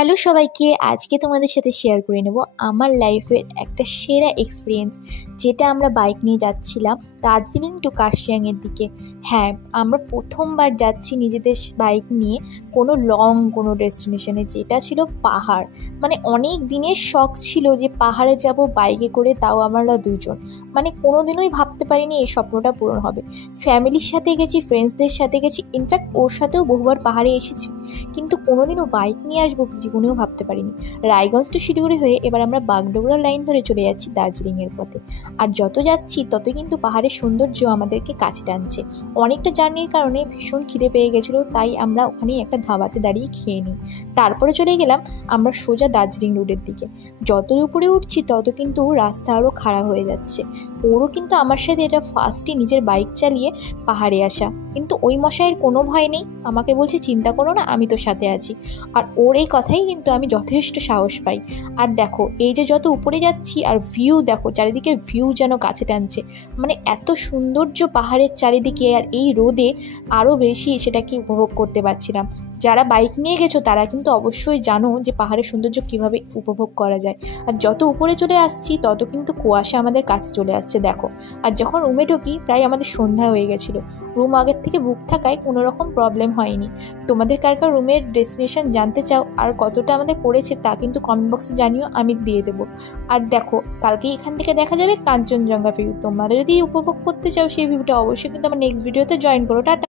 Hello সবাইকে, আজকে তোমাদের সাথে শেয়ার করে নেব আমার লাইফের একটা সেরা এক্সপিরিয়েন্স, যেটা আমরা বাইক নিয়ে যাচ্ছিলাম দার্জিলিং টু কার্শিয়াংয়ের দিকে। হ্যাঁ, আমরা প্রথমবার যাচ্ছি নিজেদের বাইক নিয়ে কোনো ডেস্টিনেশনে, যেটা ছিল পাহাড়। মানে অনেক দিনের শখ ছিল যে পাহাড়ে যাব বাইকে করে, তাও আমরা দুজন। মানে কোনোদিনই ভাবতে পারিনি এই স্বপ্নটা পূরণ হবে। ফ্যামিলির সাথে গেছি, ফ্রেন্ডসদের সাথে গেছি, ইনফ্যাক্ট ওর সাথেও বহুবার পাহাড়ে এসেছি, কিন্তু কোনোদিনও বাইক নিয়ে আসবো জীবনেও ভাবতে পারিনি। রায়গঞ্জ টু শিলিগুড়ি হয়ে এবার আমরা বাগডোগরা লাইন ধরে চলে যাচ্ছি দার্জিলিংয়ের পথে। আর যত যাচ্ছি তত কিন্তু পাহাড়ের সৌন্দর্য আমাদেরকে কাছে টানছে। অনেকটা জার্নির কারণে ভীষণ খিদে পেয়ে গেছিলো, তাই আমরা ওখানেই একটা ধাবাতে দাঁড়িয়ে খেয়ে নিই। তারপরে চলে গেলাম আমরা সোজা দার্জিলিং রোডের দিকে। যত উপরে উঠছি তত কিন্তু রাস্তা আরও খারাপ হয়ে যাচ্ছে। ওরও কিন্তু আমার সাথে এটা ফার্স্টই নিজের বাইক চালিয়ে পাহাড়ে আসা, কিন্তু ওই মশাইয়ের কোনো ভয় নেই, আমাকে বলছে চিন্তা করো না, আমি তো সাথে আছি। আর ওর এই কথাই কিন্তু আমি যথেষ্ট সাহস পাই। আর দেখো, এই যে যত উপরে যাচ্ছি আর ভিউ দেখো, চারিদিকের ভিউ যেন কাছে টানছে। মানে এত সৌন্দর্য পাহাড়ের চারিদিকে, আর এই রোদে আরও বেশি সেটাকে উপভোগ করতে পারছিলাম। যারা বাইক নিয়ে গেছো তারা কিন্তু অবশ্যই জানো যে পাহাড়ের সৌন্দর্য কীভাবে উপভোগ করা যায়। আর যত উপরে চলে আসছি তত কিন্তু কুয়াশা আমাদের কাছে চলে আসছে দেখো। আর যখন রুমে ঢুকি প্রায় আমাদের সন্ধ্যা হয়ে গেছিলো। রুম আগের থেকে বুক থাকায় কোনো রকম প্রবলেম হয়নি। তোমাদের কার কার রুমের ডেস্টিনেশন জানতে চাও আর কতটা আমাদের পড়েছে তা কিন্তু কমেন্ট বক্সে জানিও, আমি দিয়ে দেবো। আর দেখো, কালকে এখান থেকে দেখা যাবে কাঞ্চনজঙ্ঘা ভিউ। তোমরা যদি উপভোগ করতে চাও সেই ভিউটা, অবশ্যই কিন্তু আমার নেক্সট ভিডিওতে জয়েন করো। টাটা।